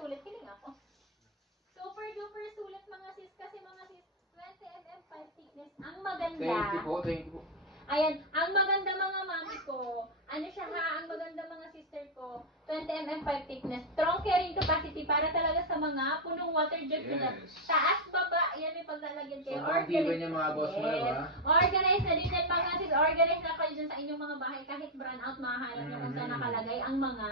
sulit. Hiling ako. Super duper sulit mga sis. Kasi mga sis, 20 mm 5 thickness. Ang maganda. Thank you po. Ayan, ang maganda mga mami ko, ano siya ha, ang maganda mga sister ko, 20 mm 5 thickness, strong carrying capacity para talaga sa mga punong water jug na taas, baba, yan may paglalagyan kayo. Sobrang tibay niya mga boss mo, diba? Organize na din yan mga sis, organize na kayo dyan sa inyong mga bahay, kahit brown out, mahahalap nyo kung saan nakalagay ang mga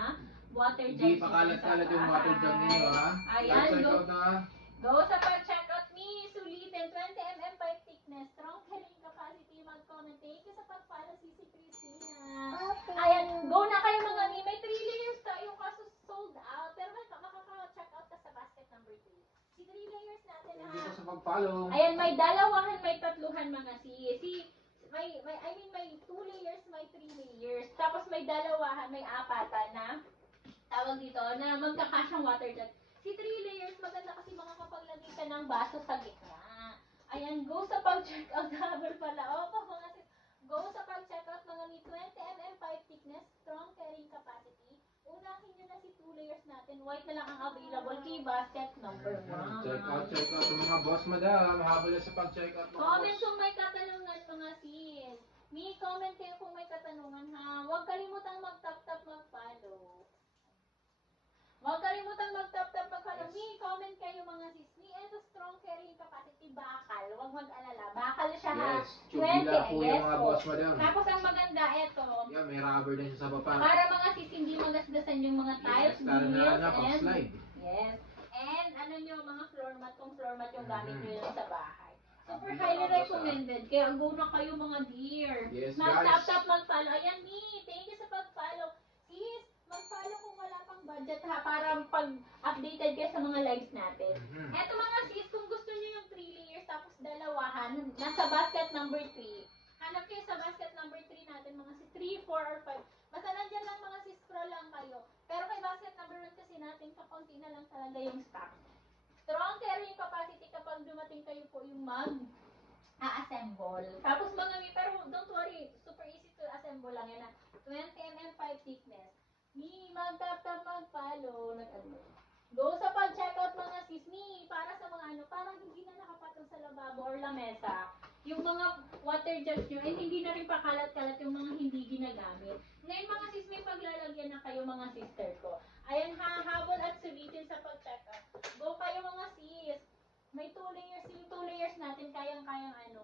water jugs. Hindi pa kalat-kalat yung water jug ninyo ha. Ayan, Check out ha. Go sa pag-checkout me, sulitin, 20 mm 5 thickness, strong carrying capacity, mag-comment. Thank you sa pag-follow, Sisi Christina. Ayan, go na kayo mga mi. May 3 layers tayo kaso sold out. Pero makaka-checkout ka sa basket number 3. Si 3 layers natin ha. Thank you sa pag-follow. Ayan, may dalawahan, may tatluhan mga may 2 layers, may 3 layers. Tapos may dalawahan, may apatan na tawag dito na magkakasyang water jug. Si 3 layers, maganda kasi makakapaglagay ka ng baso sa gitna. Ayan, go sa pag-checkout. Habol pala. Opo, mga sis. Go sa pag-checkout mga mi. 20 mm 5 thickness, strong carrying capacity. Unahin nyo na si 2 layers natin. White na lang ang available key basket number 1. Check out yung mga boss madam. Habol na sa pag-checkout mga Comment boss. kung may katanungan mga sis. Mi, comment kayo kung may katanungan ha. Huwag kalimutang mag-tap-tap mag-follow. Huwag kalimutang mag-tap-tap mag-follow. Mi, comment kayo mga sis. Mi, ito strong carrying capacity bakal. Huwag mag-alala. Bakal siya ha. Yes, tubila po yung mga boss madam. Tapos ang maganda ito. Yeah, may rubber din siya sa baba. Para mga sis hindi magasgasan yung mga tiles, Yes, lalo na pag and slide. yes. And ano nyo, mga floor mat, kung floor mat yung gamit nyo yun sa bahay. Super Ang highly mga boss, recommended. Kaya go na kayo mga dear. Yes, Mag-tap-tap, mag-follow. Ayan, Mi. Thank you sa pag-follow. Sis, mag-follow kung wala pang budget ha, para pag-updated kayo sa mga lives natin. Eto mga sis, kung gusto nyo yung 3 layers tapos dalawahan, nasa basket number 3. Hanap kayo sa basket number 3 natin, mga sis, 3, 4, or 5. Basta nandyan lang mga sis, scroll lang kayo. Pero kay basket number 1 kasi natin, kakunti na lang talaga yung stock. Strong carrying capacity kapag dumating kayo po yung mag-assemble. Tapos mga mi, pero don't worry, super easy to assemble lang yan. 20 mm 5 thickness. Mi, mag-tap-tap, mag-follow. Go sa pag-checkout mga sis. Mi, para sa mga ano, parang hindi na nakapatong sa lababo or lamesa. Yung mga water jugs nyo, and hindi na rin pakalat-kalat yung mga hindi ginagamit. Ngayon mga sis, may paglalagyan na kayo mga sister ko. Ayan ha, habol at sulitin sa pag-checkout. Go kayo mga sis. May 2 layers. Yung 2 layers natin, kayang-kayang ano.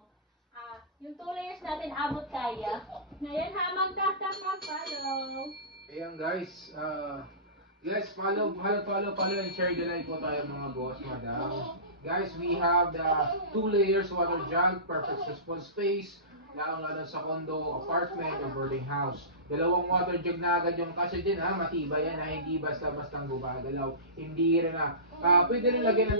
Yung 2 layers natin, abot kaya. Ngayon ha, mag-tap-tap, mag-follow. Ayan guys, follow and share the live po tayo mga boss, madam. Guys, we have the 2 layers water jug, perfect response space, lalo sa condo, apartment, or boarding house. Dalawang water jug na agad yung kasi din ha, matibay yan ha, hindi basta-bastang gumagalaw. Hindi rin pwede rin lagyan ng